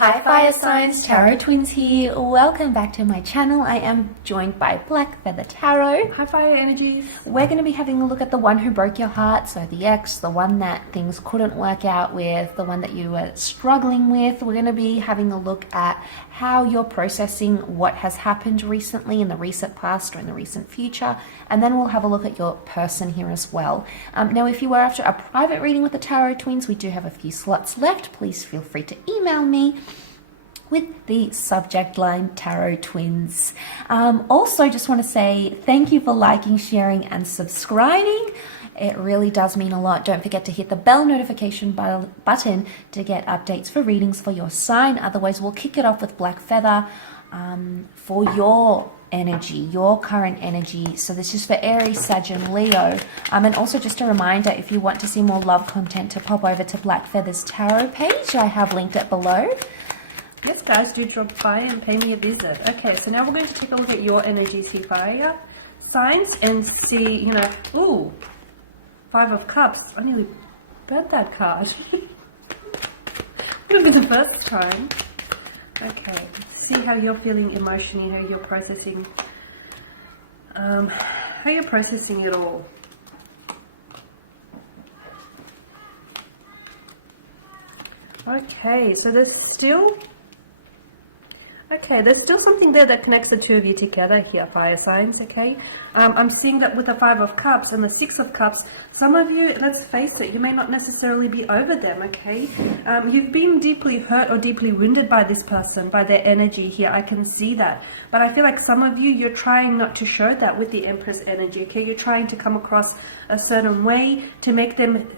Hi fire signs, Tarot Twins here. Welcome back to my channel. I am joined by Black Feather Tarot. Hi fire energies. We're going to be having a look at the one who broke your heart, so the ex, the one that things couldn't work out with, the one that you were struggling with. We're going to be having a look at how you're processing what has happened recently in the recent past or in the recent future, and then we'll have a look at your person here as well. Now if you are after a private reading with the Tarot Twins, we do have a few slots left. Please feel free to email me with the subject line Tarot Twins. Also just want to say thank you for liking, sharing and subscribing. It really does mean a lot. Don't forget to hit the bell notification button to get updates for readings for your sign. Otherwise we'll kick it off with Black Feather for your energy, your current energy. So this is for Aries, Sag and Leo. And also just a reminder, if you want to see more love content, to pop over to Black Feather's tarot page. I have linked it below. Yes guys, do drop by and pay me a visit. Okay, so now we're going to take a look at your energies here, fire signs, and see, ooh, 5 of Cups. I nearly burnt that card. It'll be the first time. Okay, see how you're feeling emotionally, how you're processing, it all. Okay, so there's still something there that connects the two of you together here, fire signs, okay? I'm seeing that with the 5 of Cups and the 6 of Cups, some of you, let's face it, you may not necessarily be over them, okay? You've been deeply hurt or deeply wounded by this person, by their energy here, I can see that. But I feel like some of you, you're trying not to show that with the Empress energy, okay? You're trying to come across a certain way to make them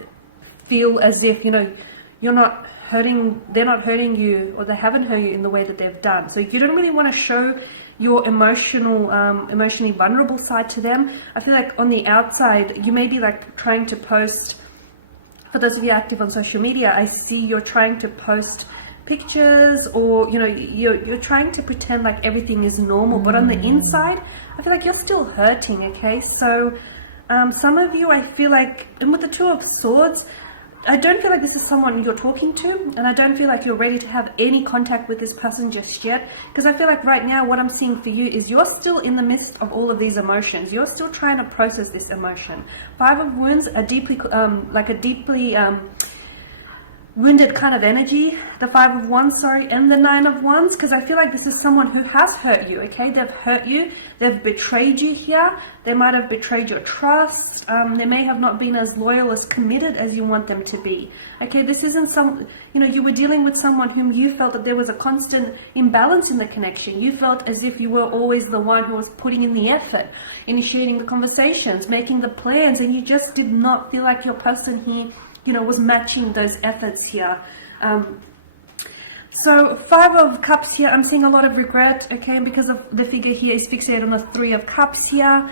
feel as if, you're not they're not hurting you, or they haven't hurt you in the way that they've done. So you don't really want to show your emotionally vulnerable side to them. I feel like on the outside, you may be like trying to post, for those of you active on social media, I see you're trying to post pictures, or you're trying to pretend like everything is normal, but on the inside, I feel like you're still hurting, okay? So some of you, I feel like, and with the 2 of Swords, I don't feel like this is someone you're talking to, and I don't feel like you're ready to have any contact with this person just yet, because I feel like right now what I'm seeing for you is you're still in the midst of all of these emotions. You're still trying to process this emotion. 5 of Wands, a deeply wounded kind of energy, the 5 of Wands, sorry, and the 9 of Wands, because I feel like this is someone who has hurt you, okay? They've hurt you, they've betrayed you here, they might have betrayed your trust, they may have not been as loyal, as committed as you want them to be, okay? This isn't you were dealing with someone whom you felt that there was a constant imbalance in the connection. You felt as if you were always the one who was putting in the effort, initiating the conversations, making the plans, and you just did not feel like your person here was matching those efforts here. So 5 of Cups here, I'm seeing a lot of regret, okay, because of the figure here is fixated on the 3 of Cups here.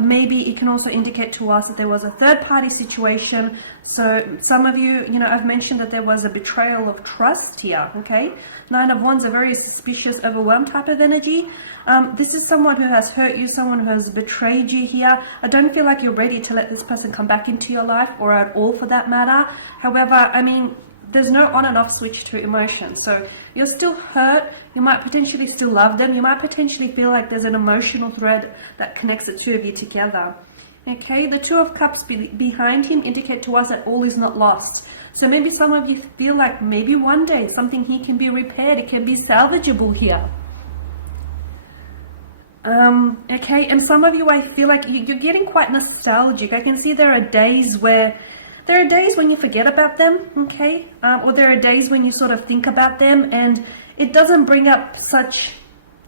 Maybe it can also indicate to us that there was a third-party situation. So some of you, I've mentioned that there was a betrayal of trust here, okay? 9 of Wands, a very suspicious, overwhelmed type of energy. This is someone who has hurt you, someone who has betrayed you here. I don't feel like you're ready to let this person come back into your life, or at all for that matter. However, there's no on and off switch to emotion. So you're still hurt, you might potentially still love them, you might potentially feel like there's an emotional thread that connects the two of you together. Okay, the 2 of Cups behind him indicate to us that all is not lost. So maybe some of you feel like maybe one day something here can be repaired, it can be salvageable here. Okay, and some of you, I feel like you're getting quite nostalgic. I can see there are days when you forget about them, okay? Or there are days when you sort of think about them and it doesn't bring up such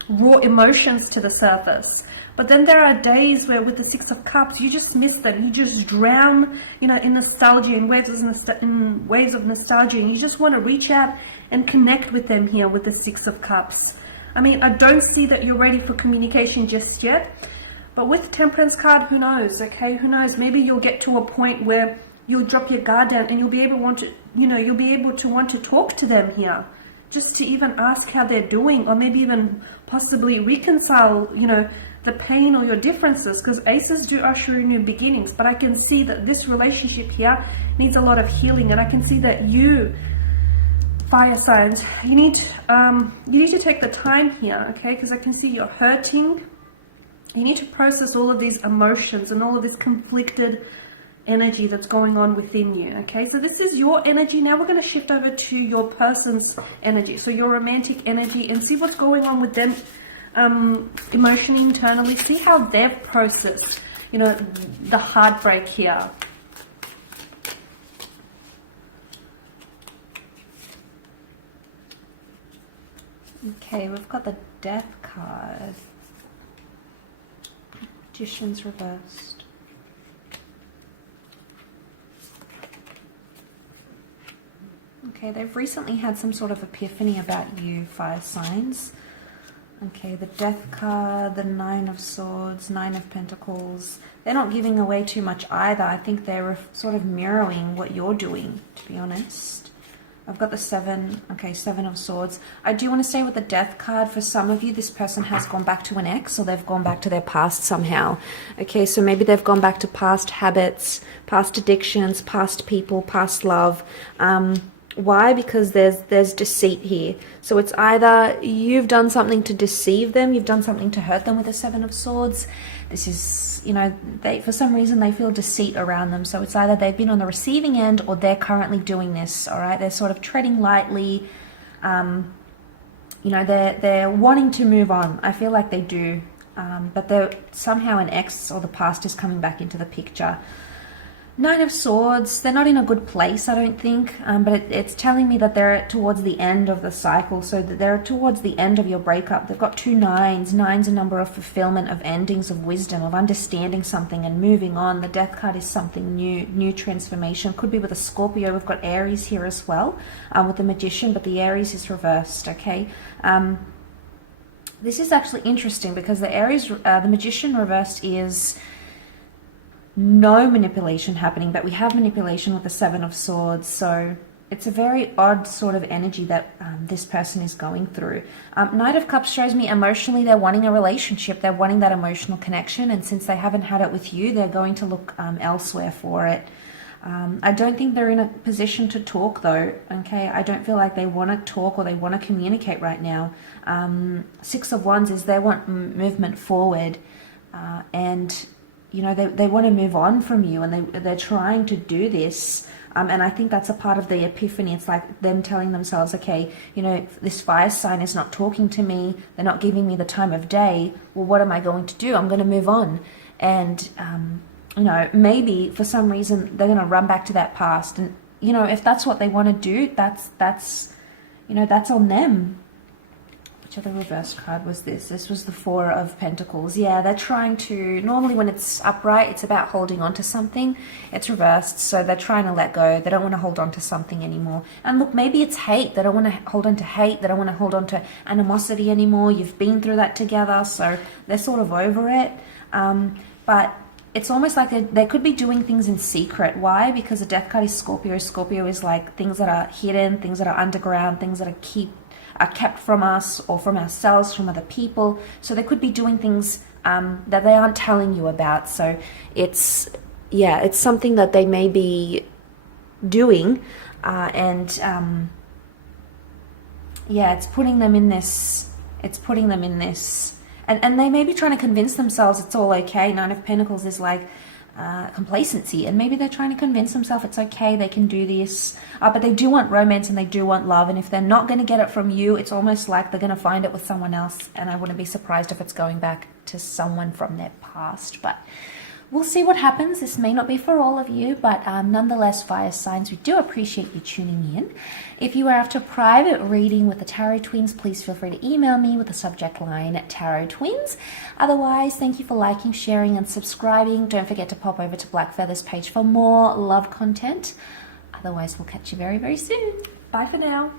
raw emotions to the surface. But then there are days where with the 6 of Cups, you just miss them. You just drown, in nostalgia, in waves of nostalgia. And you just want to reach out and connect with them here with the 6 of Cups. I don't see that you're ready for communication just yet. But with the Temperance card, who knows, okay? Who knows? Maybe you'll get to a point where you'll drop your guard down and you'll be able to want to talk to them here, just to even ask how they're doing, or maybe even possibly reconcile, the pain or your differences, because aces do usher in new beginnings. But I can see that this relationship here needs a lot of healing, and I can see that you fire signs, you need to take the time here, okay? Because I can see you're hurting. You need to process all of these emotions and all of this conflicted energy that's going on within you, okay? So this is your energy. Now we're going to shift over to your person's energy, so your romantic energy, and see what's going on with them emotionally, internally. See how they've processed, you know, the heartbreak here. Okay, we've got the Death card. Magician's reversed. Okay, they've recently had some sort of epiphany about you, fire signs. Okay, the Death card, the Nine of Swords, Nine of Pentacles. They're not giving away too much either. I think they're sort of mirroring what you're doing, to be honest. I've got the Seven of Swords. I do want to say with the Death card, for some of you, this person has gone back to an ex, or they've gone back to their past somehow. Okay, so maybe they've gone back to past habits, past addictions, past people, past love. Why? Because there's deceit here. So it's either you've done something to deceive them, you've done something to hurt them with the Seven of Swords. This is, you know, they, for some reason they feel deceit around them. So it's either they've been on the receiving end or they're currently doing this, all right? They're sort of treading lightly. You know, they're wanting to move on. I feel like they do. But they're somehow an ex or the past is coming back into the picture. Nine of Swords, they're not in a good place, I don't think, but it's telling me that they're towards the end of the cycle, so that they're towards the end of your breakup. They've got two nines. Nine's a number of fulfillment, of endings, of wisdom, of understanding something and moving on. The Death card is something new transformation. Could be with a Scorpio. We've got Aries here as well, with the Magician, but the Aries is reversed, okay? This is actually interesting because the Aries, the Magician reversed is no manipulation happening, but we have manipulation with the Seven of Swords. So it's a very odd sort of energy that this person is going through. Knight of Cups shows me emotionally they're wanting a relationship, they're wanting that emotional connection, and since they haven't had it with you, they're going to look elsewhere for it. I don't think they're in a position to talk though, okay? I don't feel like they want to talk or they want to communicate right now. Six of Wands is they want movement forward, and you know, they want to move on from you, and they're trying to do this. And I think that's a part of the epiphany. It's like them telling themselves, okay, you know, this fire sign is not talking to me. They're not giving me the time of day. Well, what am I going to do? I'm going to move on. And, you know, maybe for some reason they're going to run back to that past. And, you know, if that's what they want to do, that's, you know, that's on them. Which other reverse card was this? This was the Four of Pentacles. Yeah, they're trying to, normally when it's upright, it's about holding on to something. It's reversed, so they're trying to let go. They don't want to hold on to something anymore. And look, maybe it's hate. They don't want to hold on to hate. They don't want to hold on to animosity anymore. You've been through that together, so they're sort of over it. But it's almost like they could be doing things in secret. Why? Because the Death card is Scorpio. Scorpio is like things that are hidden, things that are underground, things that are kept from us or from ourselves, from other people. So they could be doing things that they aren't telling you about. So it's something that they may be doing, it's putting them in this. And they may be trying to convince themselves it's all okay. Nine of Pentacles is like complacency, and maybe they're trying to convince themselves it's okay, they can do this, but they do want romance and they do want love, and if they're not going to get it from you, it's almost like they're going to find it with someone else, and I wouldn't be surprised if it's going back to someone from their past. But we'll see what happens. This may not be for all of you, but nonetheless, fire signs, we do appreciate you tuning in. If you are after a private reading with the Tarot Twins, please feel free to email me with the subject line Tarot Twins. Otherwise, thank you for liking, sharing, and subscribing. Don't forget to pop over to Black Feather's page for more love content. Otherwise, we'll catch you very, very soon. Bye for now.